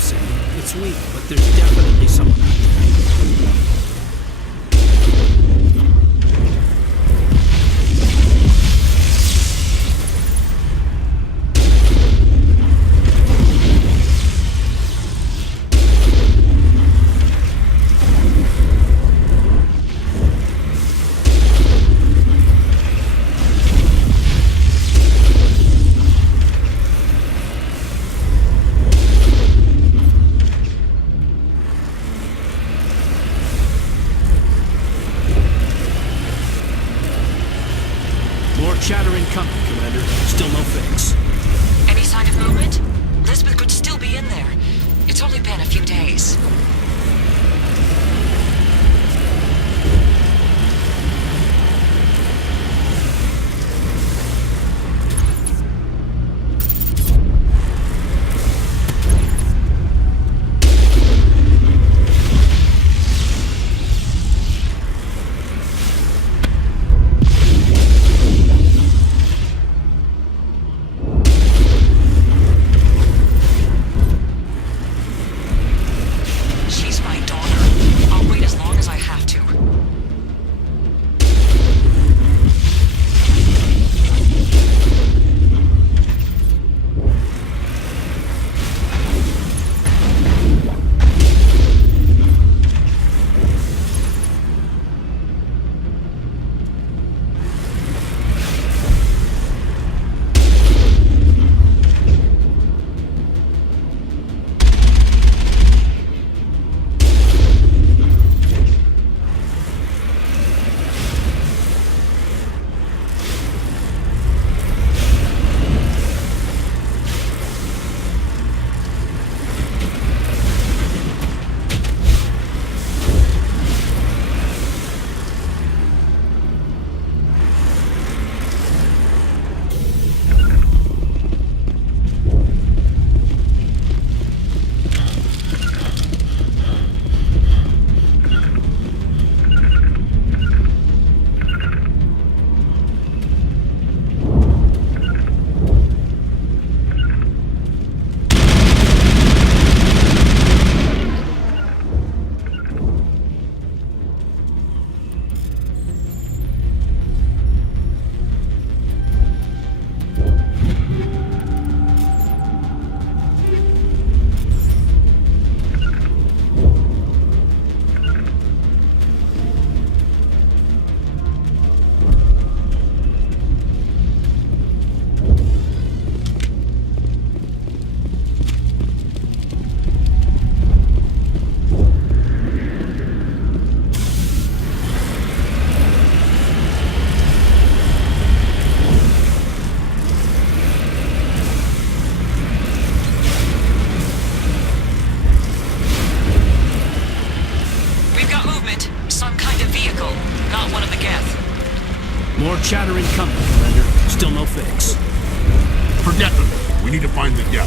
bouncing. It's weak, but there's definitely someone out there. Chatter incoming, Commander. Still no fix. Any sign of movement? Lisbeth could still be in there. It's only been a few days. Chatter incoming, Commander. Still no fix. Forget them. We need to find the gap.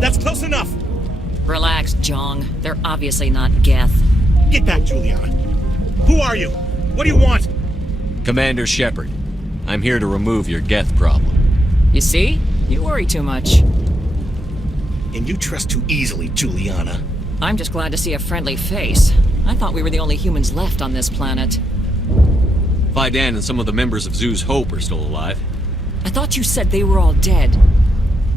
That's close enough! Relax, Jong. They're obviously not Geth. Get back, Juliana. Who are you? What do you want? Commander Shepard. I'm here to remove your Geth problem. You see? You worry too much. And you trust too easily, Juliana. I'm just glad to see a friendly face. I thought we were the only humans left on this planet. Vidan and some of the members of Zoo's Hope are still alive. I thought you said they were all dead.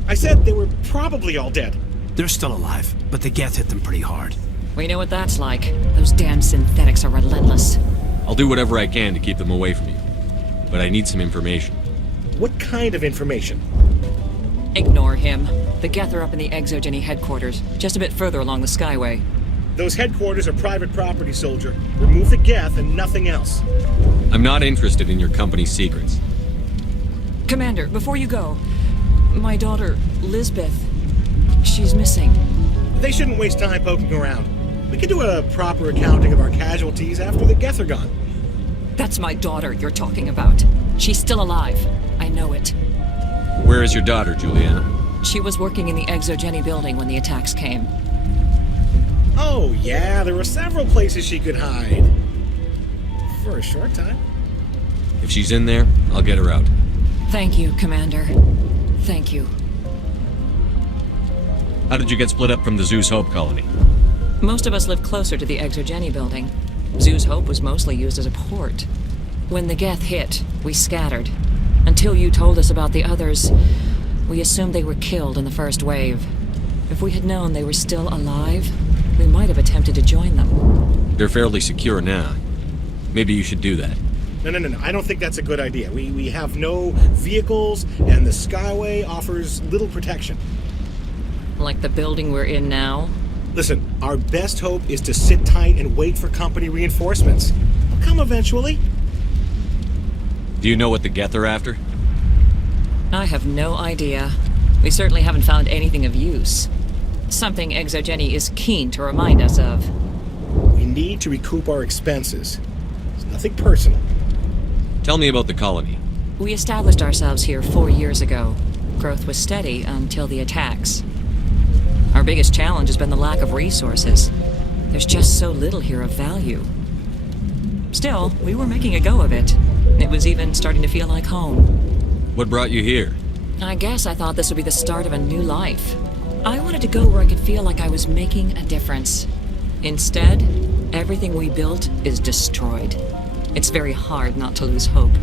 I said they were probably all dead. They're still alive, but the Geth hit them pretty hard. We know what that's like. Those damn synthetics are relentless. I'll do whatever I can to keep them away from you. But I need some information. What kind of information? Ignore him. The Geth are up in the Exogeny headquarters, just a bit further along the Skyway. Those headquarters are private property, soldier. Remove the Geth and nothing else. I'm not interested in your company's secrets. Commander, before you go, my daughter, Lisbeth, she's missing. They shouldn't waste time poking around. We can do a proper accounting of our casualties after the Geth are gone. That's my daughter you're talking about. She's still alive. I know it. Where is your daughter, Juliana? She was working in the Exogeny building when the attacks came. Oh, yeah, there were several places she could hide. For a short time. If she's in there, I'll get her out. Thank you, Commander. Thank you. How did you get split up from the Zeus Hope colony? Most of us lived closer to the Exogeny building. Zeus Hope was mostly used as a port. When the Geth hit, we scattered. Until you told us about the others, we assumed they were killed in the first wave. If we had known they were still alive, we might have attempted to join them. They're fairly secure now. Maybe you should do that. No. I don't think that's a good idea. We have no vehicles, and the Skyway offers little protection. Like the building we're in now? Listen, our best hope is to sit tight and wait for company reinforcements. They'll come eventually. Do you know what the Geth are after? I have no idea. We certainly haven't found anything of use. Something Exogeny is keen to remind us of. We need to recoup our expenses. It's nothing personal. Tell me about the colony. We established ourselves here 4 years ago. Growth was steady until the attacks. Our biggest challenge has been the lack of resources. There's just so little here of value. Still, we were making a go of it. It was even starting to feel like home. What brought you here? I guess I thought this would be the start of a new life. I wanted to go where I could feel like I was making a difference. Instead, everything we built is destroyed. It's very hard not to lose hope.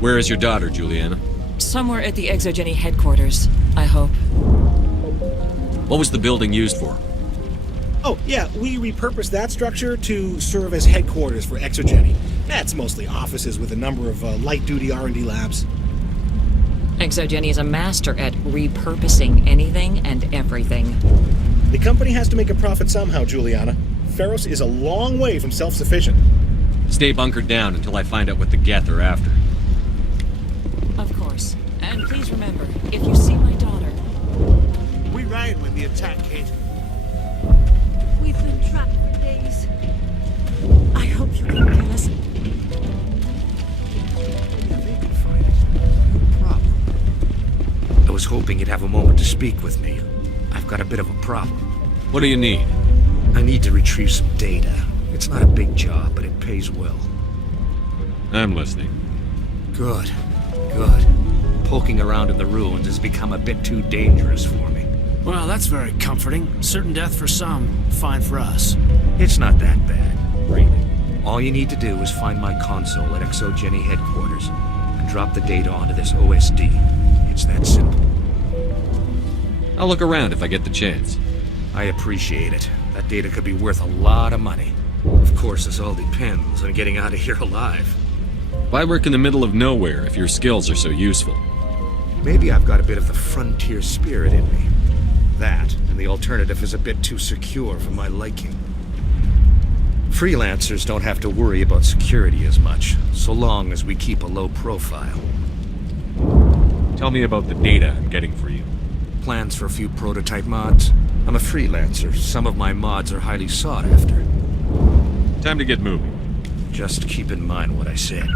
Where is your daughter, Juliana? Somewhere at the Exogeny headquarters, I hope. What was the building used for? Oh, yeah, we repurposed that structure to serve as headquarters for Exogeny. That's mostly offices with a number of light-duty R&D labs. Exogeny is a master at repurposing anything and everything. The company has to make a profit somehow, Juliana. Feros is a long way from self-sufficient. Stay bunkered down until I find out what the Geth are after. Of course. And please remember, if you see my daughter... We ran when the attack hit. We've been trapped for days. I hope you can kill us. They can find it. No problem. I was hoping you'd have a moment to speak with me. I've got a bit of a problem. What do you need? I need to retrieve some data. It's not a big job, but it pays well. I'm listening. Good. Poking around in the ruins has become a bit too dangerous for me. Well, that's very comforting. Certain death for some, fine for us. It's not that bad, really. All you need to do is find my console at Exogeny headquarters and drop the data onto this OSD. It's that simple. I'll look around if I get the chance. I appreciate it. That data could be worth a lot of money. Of course, this all depends on getting out of here alive. Why work in the middle of nowhere if your skills are so useful? Maybe I've got a bit of the frontier spirit in me. That, and the alternative is a bit too secure for my liking. Freelancers don't have to worry about security as much, so long as we keep a low profile. Tell me about the data I'm getting for you. Plans for a few prototype mods? I'm a freelancer. Some of my mods are highly sought after. Time to get moving. Just keep in mind what I said.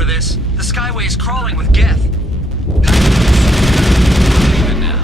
for this. The Skyway is crawling with Geth. Even now.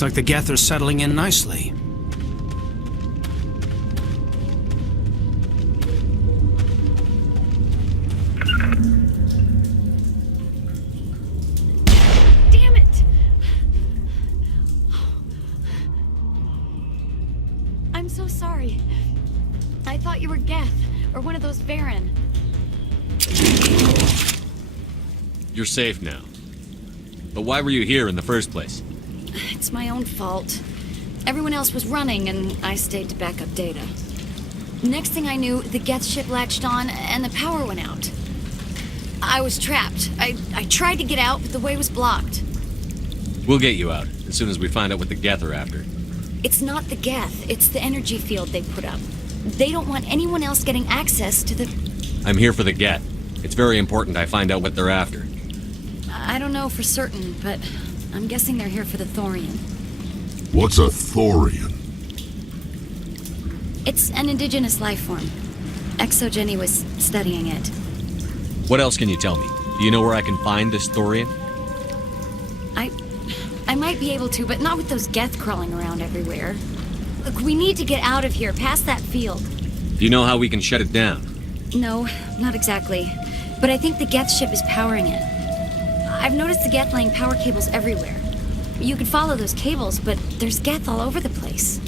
Looks like the Geth are settling in nicely. Damn it! I'm so sorry. I thought you were Geth, or one of those Varen. You're safe now. But why were you here in the first place? It's my own fault. Everyone else was running, and I stayed to back up data. Next thing I knew, the Geth ship latched on, and the power went out. I was trapped. I tried to get out, but the way was blocked. We'll get you out, as soon as we find out what the Geth are after. It's not the Geth, it's the energy field they put up. They don't want anyone else getting access to the... I'm here for the Geth. It's very important I find out what they're after. I don't know for certain, but I'm guessing they're here for the Thorian. What's a Thorian? It's an indigenous life form. Exogeny was studying it. What else can you tell me? Do you know where I can find this Thorian? I might be able to, but not with those Geth crawling around everywhere. Look, we need to get out of here, past that field. Do you know how we can shut it down? No, not exactly. But I think the Geth ship is powering it. I've noticed the Geth laying power cables everywhere. You could follow those cables, but there's Geth all over the place.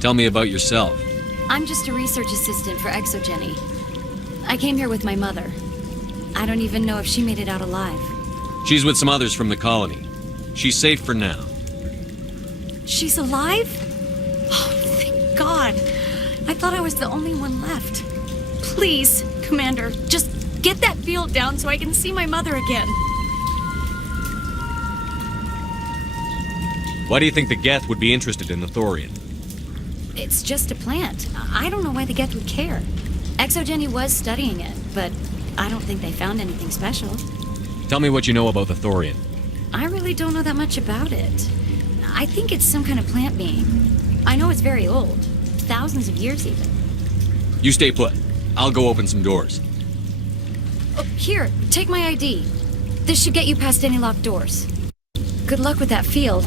Tell me about yourself. I'm just a research assistant for Exogeny. I came here with my mother. I don't even know if she made it out alive. She's with some others from the colony. She's safe for now. She's alive? Oh, thank God. I thought I was the only one left. Please, Commander, just get that field down so I can see my mother again. Why do you think the Geth would be interested in the Thorian? It's just a plant. I don't know why the Geth would care. Exogeny was studying it, but I don't think they found anything special. Tell me what you know about the Thorian. I really don't know that much about it. I think it's some kind of plant being. I know it's very old. Thousands of years even. You stay put. I'll go open some doors. Oh, here, take my ID. This should get you past any locked doors. Good luck with that field.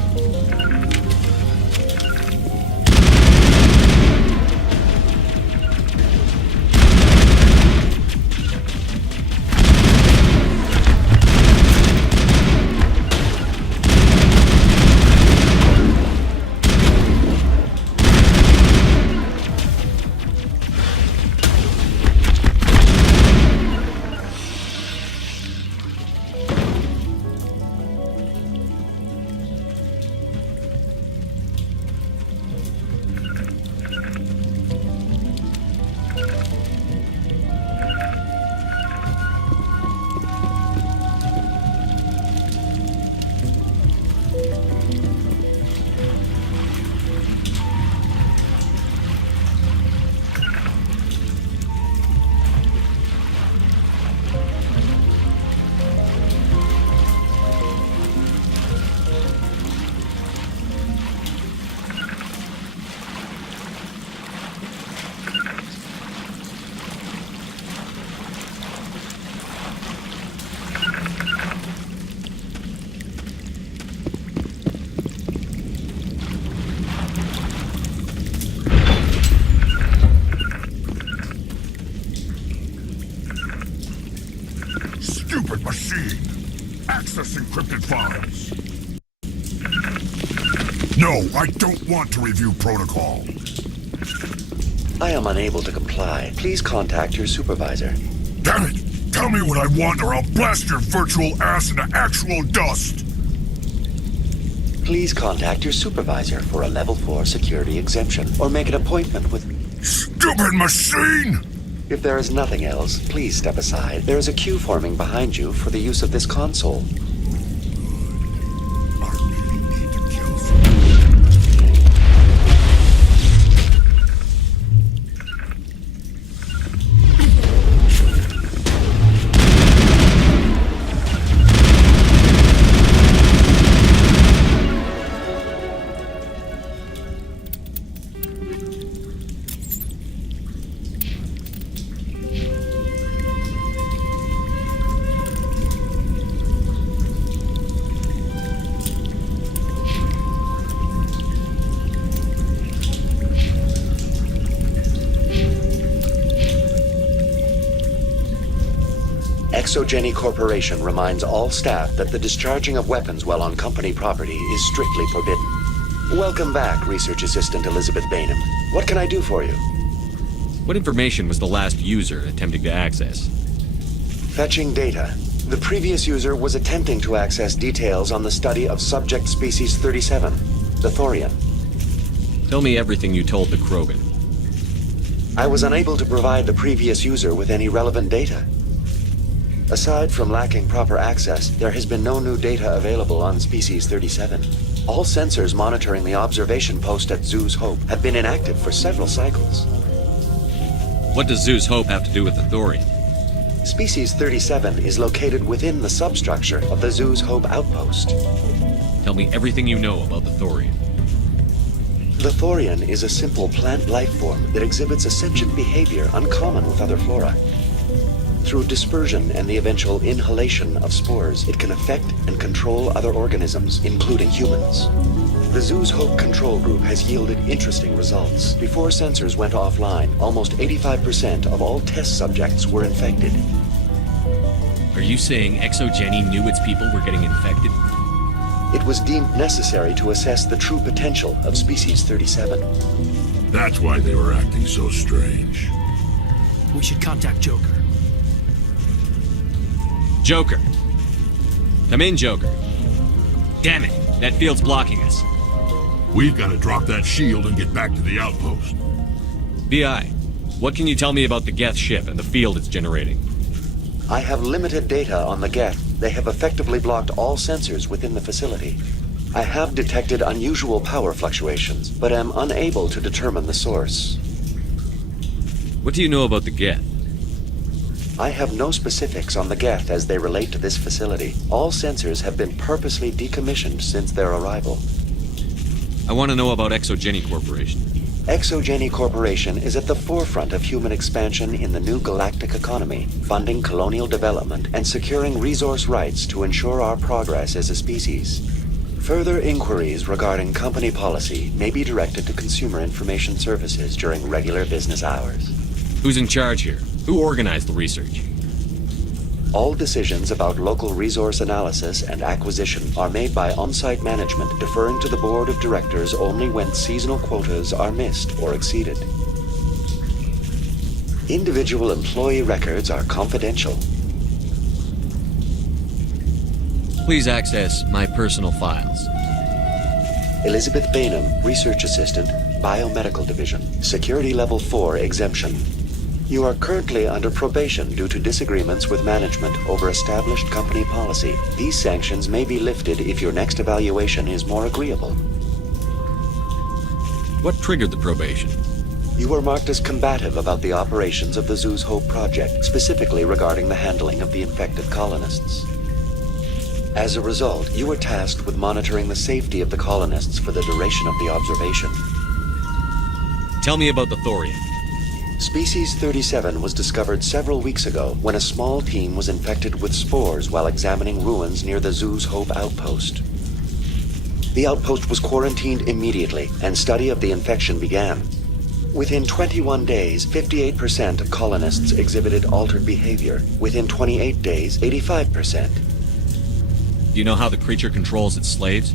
Stupid machine! Access encrypted files! No, I don't want to review protocol. I am unable to comply. Please contact your supervisor. Damn it! Tell me what I want or I'll blast your virtual ass into actual dust! Please contact your supervisor for a level 4 security exemption or make an appointment with... Stupid machine! If there is nothing else, please step aside. There is a queue forming behind you for the use of this console. I really need to kill someone. Exogeny Corporation reminds all staff that the discharging of weapons while on company property is strictly forbidden. Welcome back, Research Assistant Elizabeth Bainham. What can I do for you? What information was the last user attempting to access? Fetching data. The previous user was attempting to access details on the study of subject species 37, the Thorian. Tell me everything you told the Krogan. I was unable to provide the previous user with any relevant data. Aside from lacking proper access, there has been no new data available on species 37. All sensors monitoring the observation post at Zoo's Hope have been inactive for several cycles. What does Zoo's Hope have to do with the Thorian? Species 37 is located within the substructure of the Zoo's Hope outpost. Tell me everything you know about the Thorian. The Thorian is a simple plant life form that exhibits a sentient behavior uncommon with other flora. Through dispersion and the eventual inhalation of spores, it can affect and control other organisms, including humans. The Zoo's Hope control group has yielded interesting results. Before sensors went offline, almost 85% of all test subjects were infected. Are you saying Exogeny knew its people were getting infected? It was deemed necessary to assess the true potential of species 37. That's why they were acting so strange. We should contact Joker. Joker. Come in, Joker. Damn it, that field's blocking us. We've got to drop that shield and get back to the outpost. BI, what can you tell me about the Geth ship and the field it's generating? I have limited data on the Geth. They have effectively blocked all sensors within the facility. I have detected unusual power fluctuations, but am unable to determine the source. What do you know about the Geth? I have no specifics on the Geth as they relate to this facility. All sensors have been purposely decommissioned since their arrival. I want to know about Exogeny Corporation. Exogeny Corporation is at the forefront of human expansion in the new galactic economy, funding colonial development and securing resource rights to ensure our progress as a species. Further inquiries regarding company policy may be directed to Consumer Information Services during regular business hours. Who's in charge here? Who organized the research? All decisions about local resource analysis and acquisition are made by on-site management, deferring to the board of directors only when seasonal quotas are missed or exceeded. Individual employee records are confidential. Please access my personal files. Elizabeth Bainham, Research Assistant, Biomedical Division, Security Level 4 exemption. You are currently under probation due to disagreements with management over established company policy. These sanctions may be lifted if your next evaluation is more agreeable. What triggered the probation? You were marked as combative about the operations of the Zoo's Hope project, specifically regarding the handling of the infected colonists. As a result, you were tasked with monitoring the safety of the colonists for the duration of the observation. Tell me about the Thorian. Species 37 was discovered several weeks ago when a small team was infected with spores while examining ruins near the Zoo's Hope outpost. The outpost was quarantined immediately, and study of the infection began. Within 21 days, 58% of colonists exhibited altered behavior. Within 28 days, 85%. Do you know how the creature controls its slaves?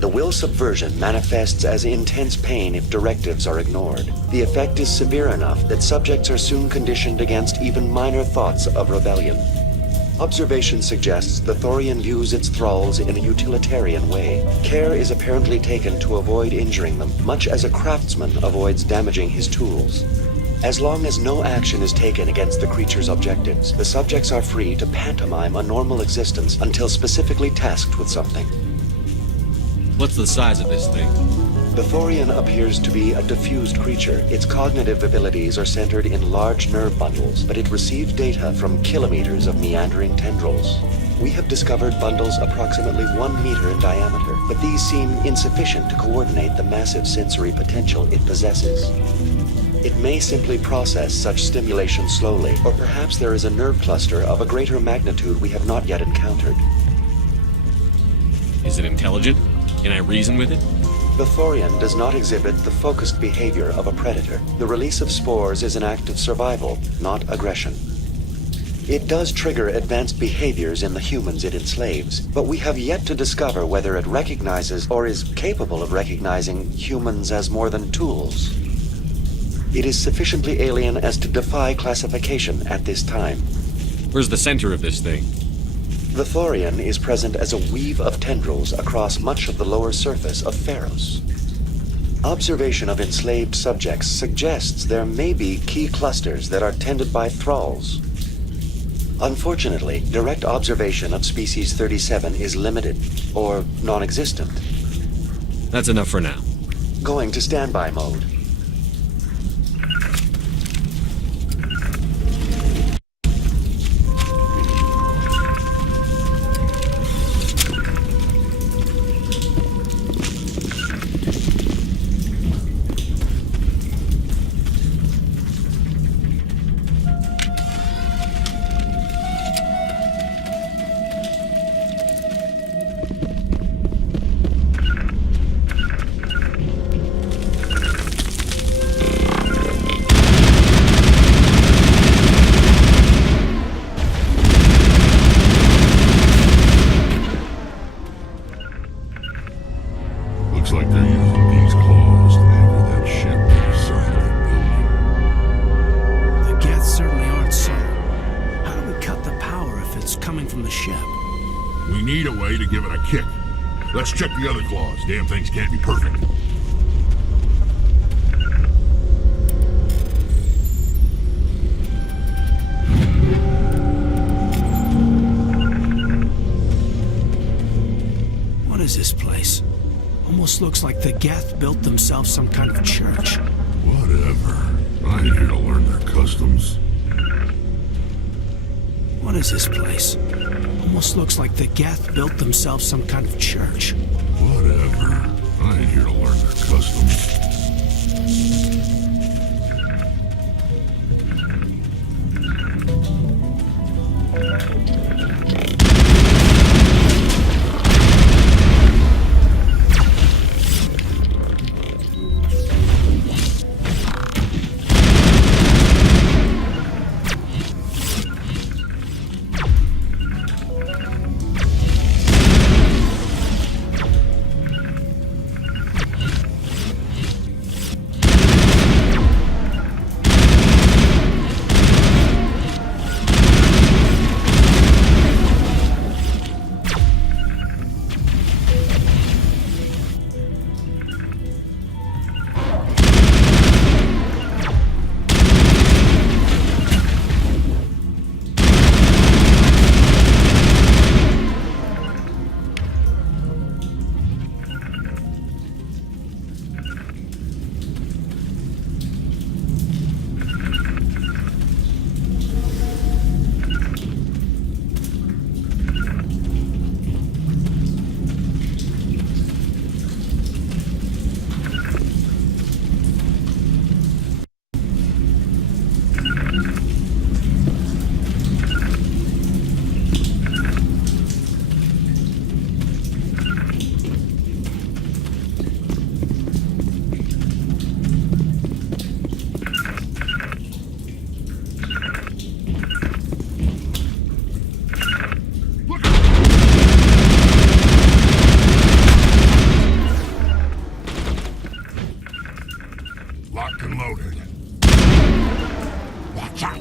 The will subversion manifests as intense pain if directives are ignored. The effect is severe enough that subjects are soon conditioned against even minor thoughts of rebellion. Observation suggests the Thorian views its thralls in a utilitarian way. Care is apparently taken to avoid injuring them, much as a craftsman avoids damaging his tools. As long as no action is taken against the creature's objectives, the subjects are free to pantomime a normal existence until specifically tasked with something. What's the size of this thing? The Thorian appears to be a diffused creature. Its cognitive abilities are centered in large nerve bundles, but it receives data from kilometers of meandering tendrils. We have discovered bundles approximately 1 meter in diameter, but these seem insufficient to coordinate the massive sensory potential it possesses. It may simply process such stimulation slowly, or perhaps there is a nerve cluster of a greater magnitude we have not yet encountered. Is it intelligent? Can I reason with it? The Thorian does not exhibit the focused behavior of a predator. The release of spores is an act of survival, not aggression. It does trigger advanced behaviors in the humans it enslaves, but we have yet to discover whether it recognizes or is capable of recognizing humans as more than tools. It is sufficiently alien as to defy classification at this time. Where's the center of this thing? The Thorian is present as a weave of tendrils across much of the lower surface of Feros. Observation of enslaved subjects suggests there may be key clusters that are tended by thralls. Unfortunately, direct observation of species 37 is limited, or non-existent. That's enough for now. Going to standby mode. Looks like they're using these claws to anchor that ship to the side of the building. The Geth certainly aren't subtle. How do we cut the power if it's coming from the ship? We need a way to give it a kick. Let's check the other claws. Damn things can't be perfect. What is this place? Almost looks like the Geth built themselves some kind of church. Whatever. I ain't here to learn their customs. What is this place? Almost looks like the Geth built themselves some kind of church. Whatever. I ain't here to learn their customs. Locked and loaded. Watch out!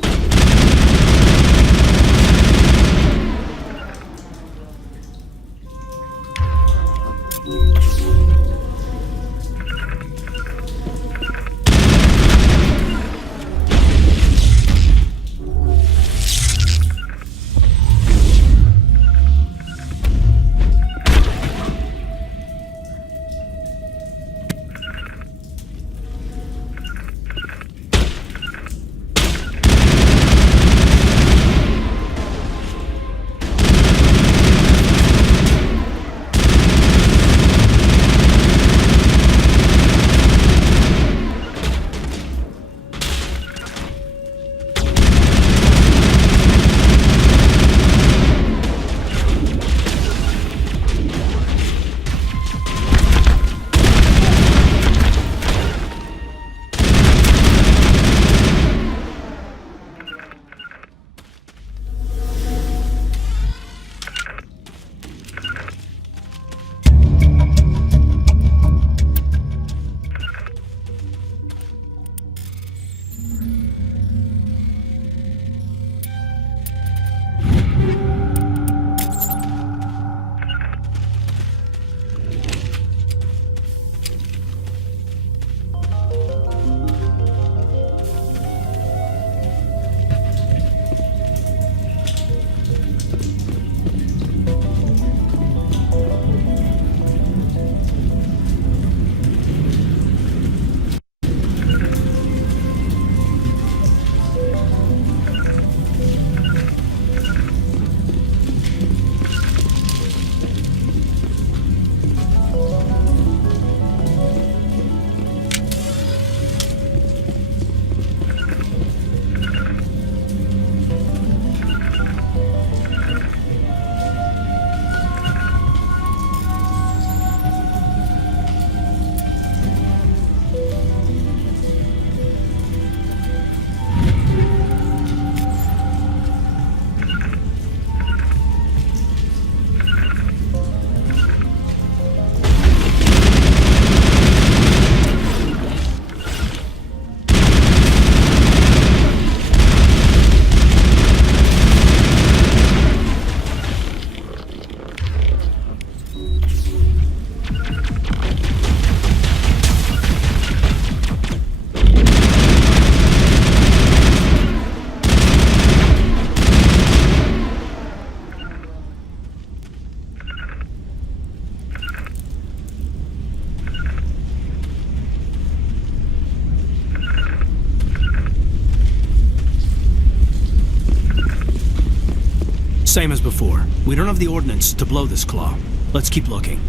Same as before. We don't have the ordnance to blow this claw. Let's keep looking.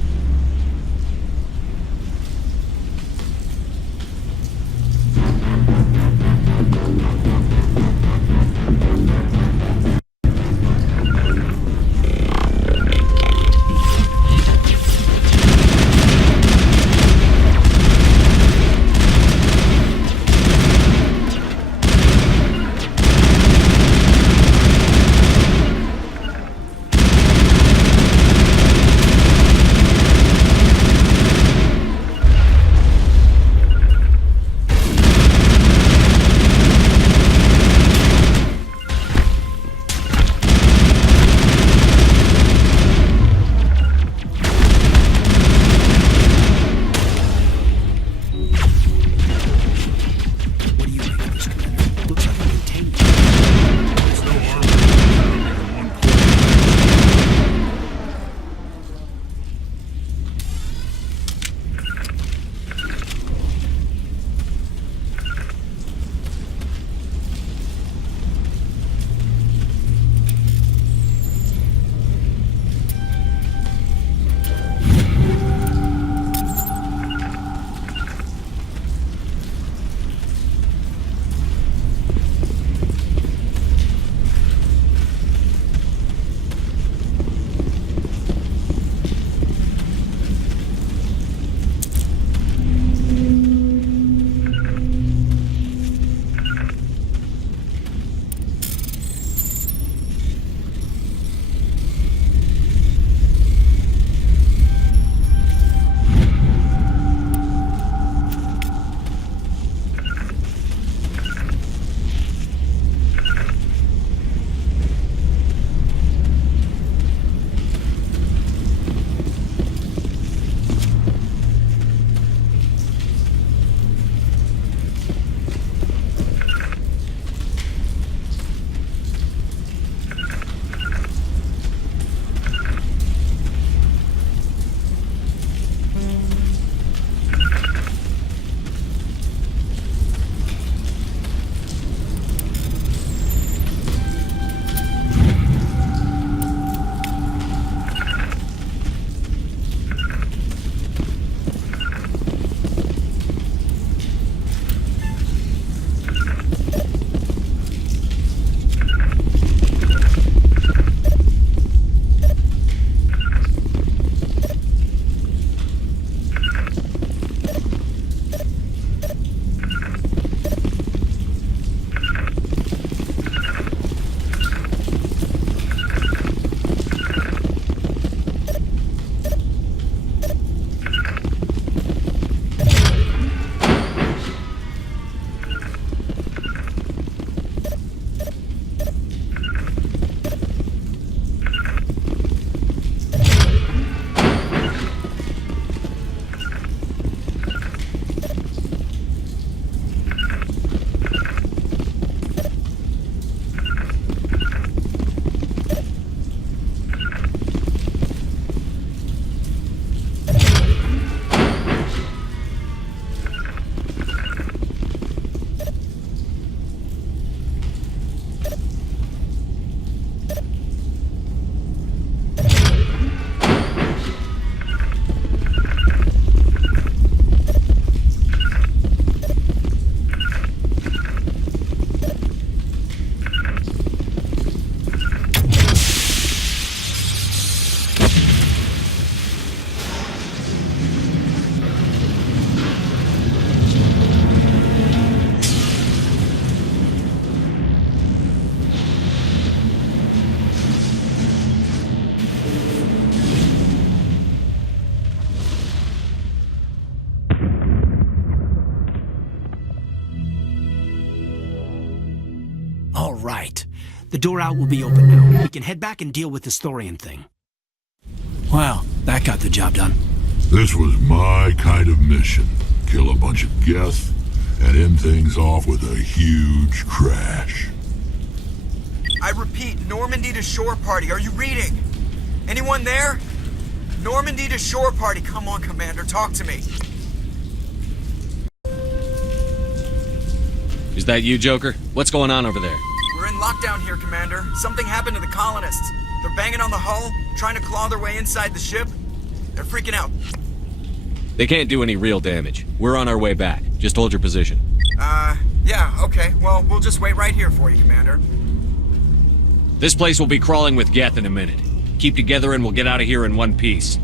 All right. The door out will be open now. We can head back and deal with this Thorian thing. Well, that got the job done. This was my kind of mission. Kill a bunch of Geth and end things off with a huge crash. I repeat, Normandy to shore party. Are you reading? Anyone there? Normandy to shore party. Come on, Commander, talk to me. Is that you, Joker? What's going on over there? We're in lockdown here, Commander. Something happened to the colonists. They're banging on the hull, trying to claw their way inside the ship. They're freaking out. They can't do any real damage. We're on our way back. Just hold your position. Yeah, okay. Well, we'll just wait right here for you, Commander. This place will be crawling with Geth in a minute. Keep together and we'll get out of here in one piece.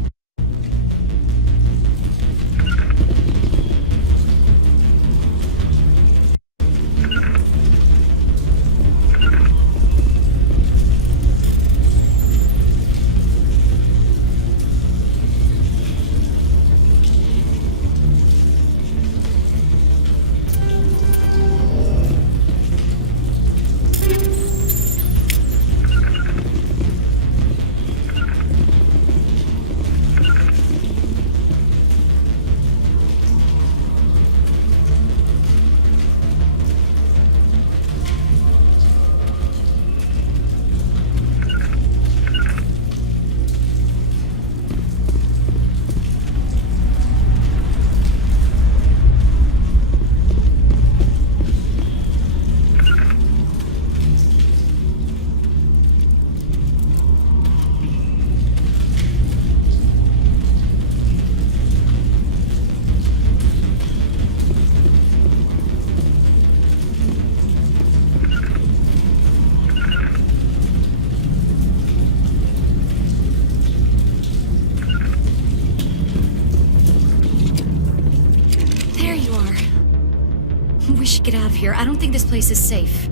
We should get out of here. I don't think this place is safe.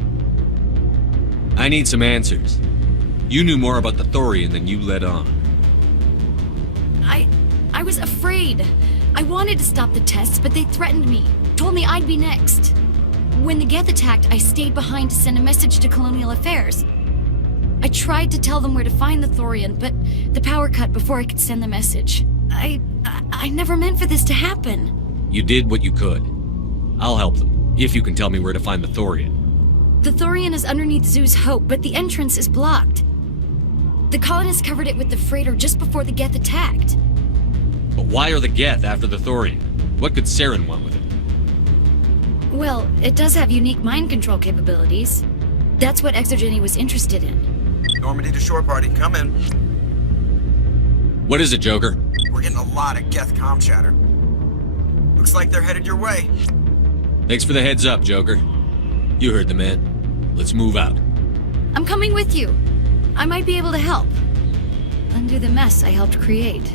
I need some answers. You knew more about the Thorian than you let on. I was afraid. I wanted to stop the tests, but they threatened me. Told me I'd be next. When the Geth attacked, I stayed behind to send a message to Colonial Affairs. I tried to tell them where to find the Thorian, but the power cut before I could send the message. I never meant for this to happen. You did what you could. I'll help them, if you can tell me where to find the Thorian. The Thorian is underneath Zoo's Hope, but the entrance is blocked. The colonists covered it with the freighter just before the Geth attacked. But why are the Geth after the Thorian? What could Saren want with it? Well, it does have unique mind control capabilities. That's what Exogeny was interested in. Normandy to shore party, come in. What is it, Joker? We're getting a lot of Geth comm chatter. Looks like they're headed your way. Thanks for the heads up, Joker. You heard the man. Let's move out. I'm coming with you. I might be able to help. Undo the mess I helped create.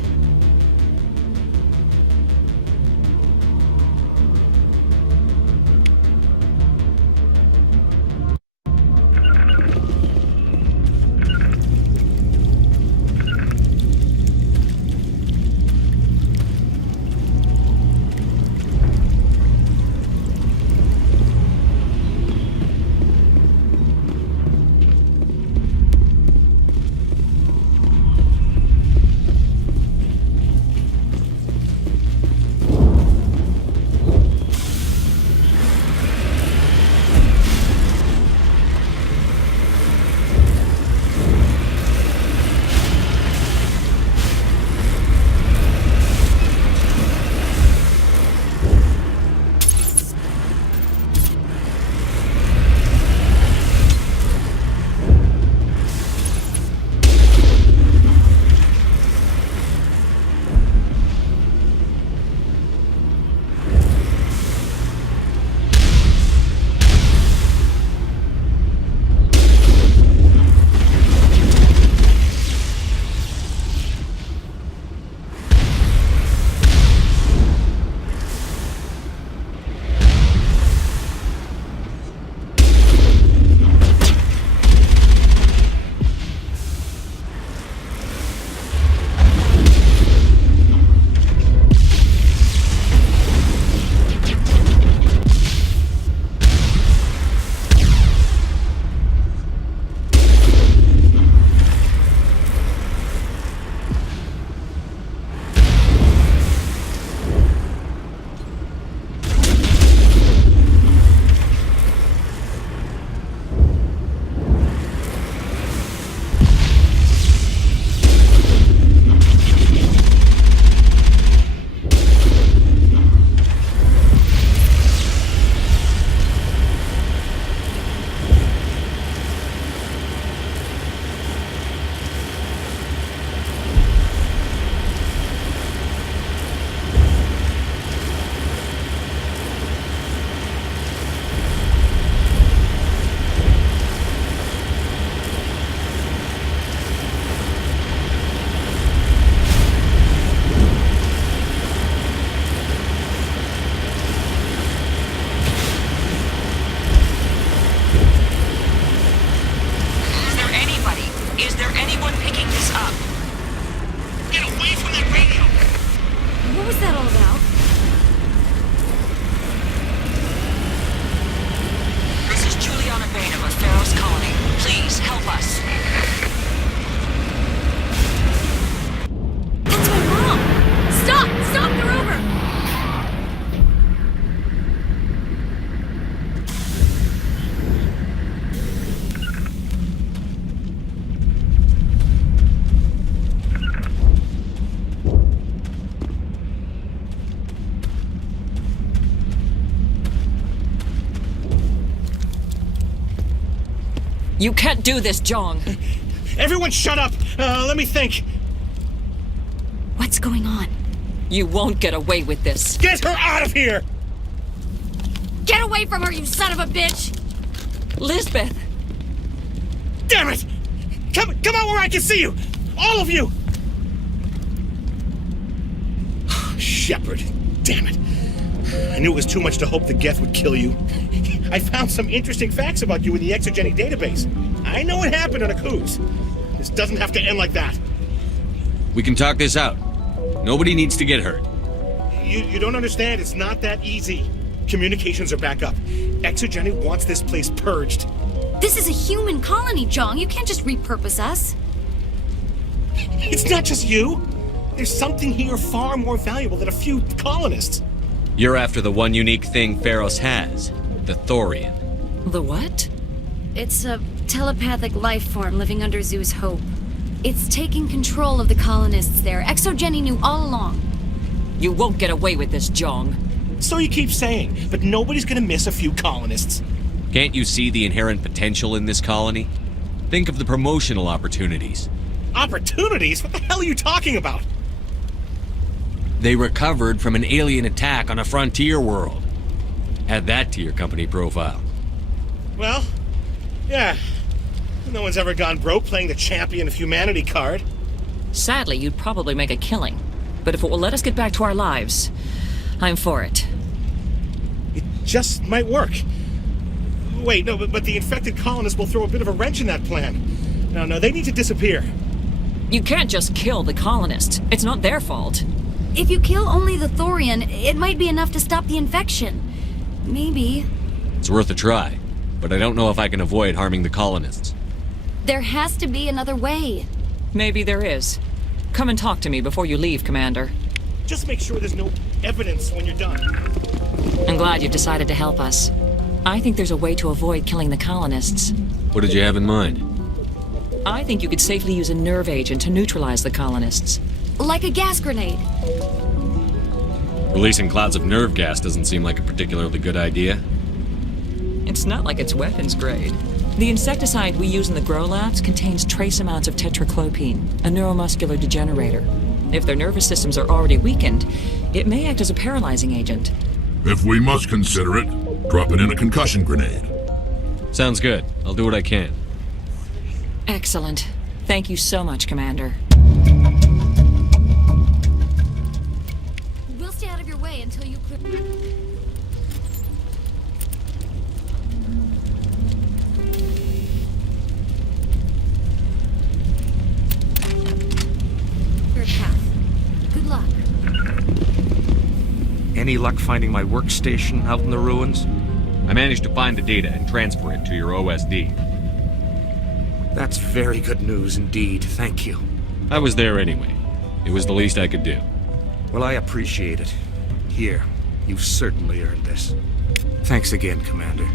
You can't do this, Jong. Everyone shut up! Let me think. What's going on? You won't get away with this. Get her out of here! Get away from her, you son of a bitch! Lisbeth! Damn it! Come out where I can see you! All of you! Shepard, damn it. I knew it was too much to hope the Geth would kill you. I found some interesting facts about you in the exogenic database. I know it happened on a cruise. This doesn't have to end like that. We can talk this out. Nobody needs to get hurt. You don't understand. It's not that easy. Communications are back up. Exogenic wants this place purged. This is a human colony, Jong. You can't just repurpose us. It's not just you. There's something here far more valuable than a few colonists. You're after the one unique thing Feros has, the Thorian. The what? It's a telepathic life form living under Zeus' Hope. It's taking control of the colonists there. Exogeny knew all along. You won't get away with this, Jong. So you keep saying, but nobody's gonna miss a few colonists. Can't you see the inherent potential in this colony? Think of the promotional opportunities. Opportunities? What the hell are you talking about? They recovered from an alien attack on a frontier world. Add that to your company profile. Well, yeah. No one's ever gone broke playing the champion of humanity card. Sadly, you'd probably make a killing. But if it will let us get back to our lives, I'm for it. It just might work. Wait, no, but the infected colonists will throw a bit of a wrench in that plan. No, they need to disappear. You can't just kill the colonists. It's not their fault. If you kill only the Thorian, it might be enough to stop the infection. Maybe. It's worth a try, but I don't know if I can avoid harming the colonists. There has to be another way. Maybe there is. Come and talk to me before you leave, Commander. Just make sure there's no evidence when you're done. I'm glad you've decided to help us. I think there's a way to avoid killing the colonists. What did you have in mind? I think you could safely use a nerve agent to neutralize the colonists. Like a gas grenade. Releasing clouds of nerve gas doesn't seem like a particularly good idea. It's not like it's weapons grade. The insecticide we use in the grow labs contains trace amounts of tetraclopine, a neuromuscular degenerator. If their nervous systems are already weakened, it may act as a paralyzing agent. If we must consider it, drop it in a concussion grenade. Sounds good. I'll do what I can. Excellent. Thank you so much, Commander. We'll stay out of your way until you clear... your path. Good luck. Any luck finding my workstation out in the ruins? I managed to find the data and transfer it to your OSD. That's very good news indeed, thank you. I was there anyway. It was the least I could do. Well, I appreciate it. Here, you've certainly earned this. Thanks again, Commander.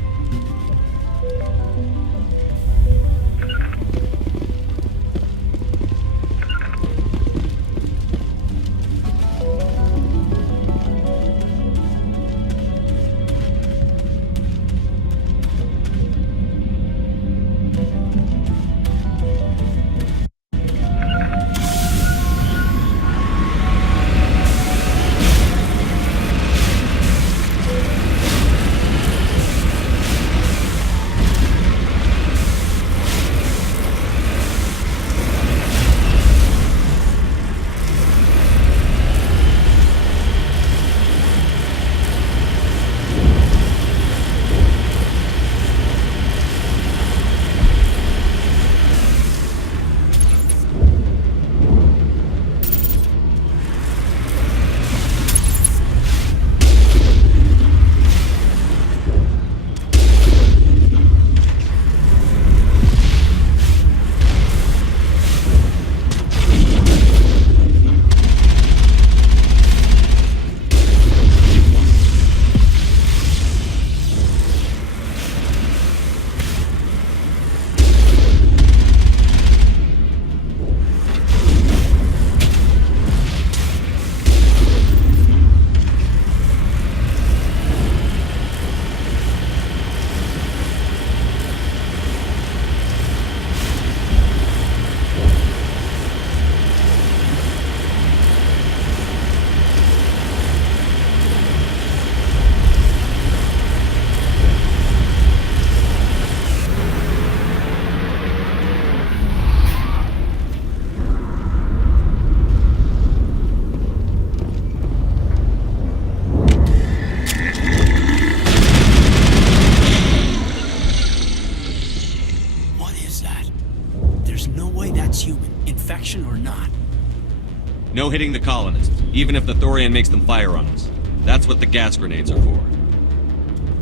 No hitting the colonists, even if the Thorian makes them fire on us. That's what the gas grenades are for.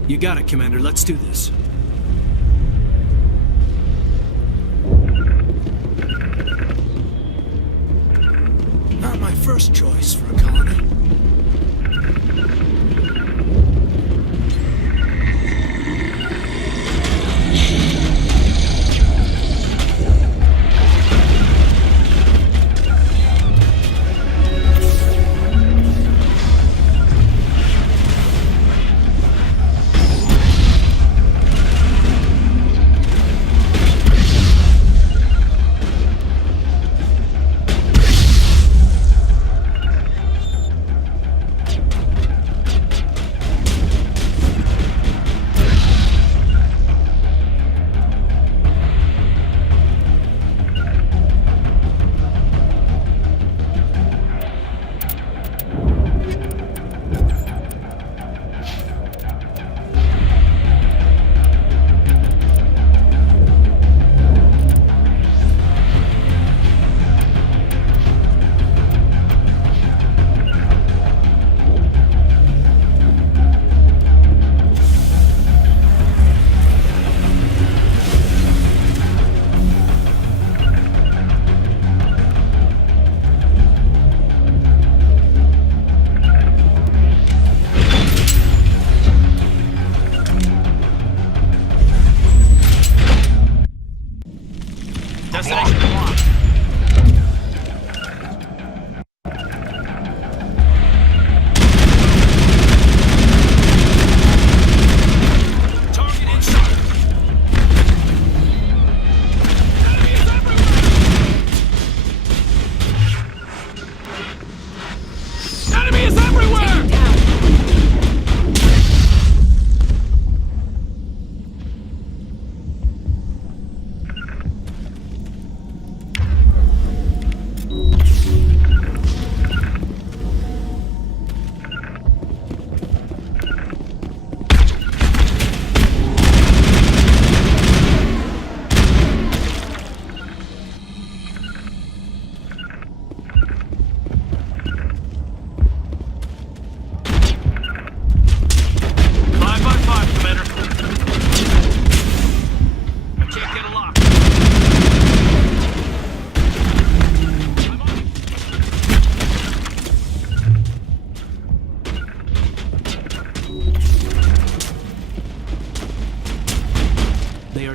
You got it, Commander. Let's do this. Not my first choice for a colony.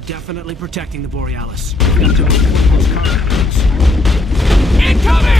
Definitely protecting the Borealis. We've got to move one of those cargo boats. Incoming!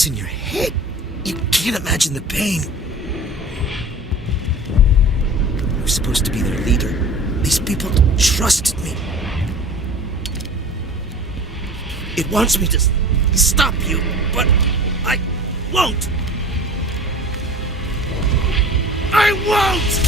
It's in your head. You can't imagine the pain. I was supposed to be their leader. These people trusted me. It wants me to stop you, but I won't. I won't!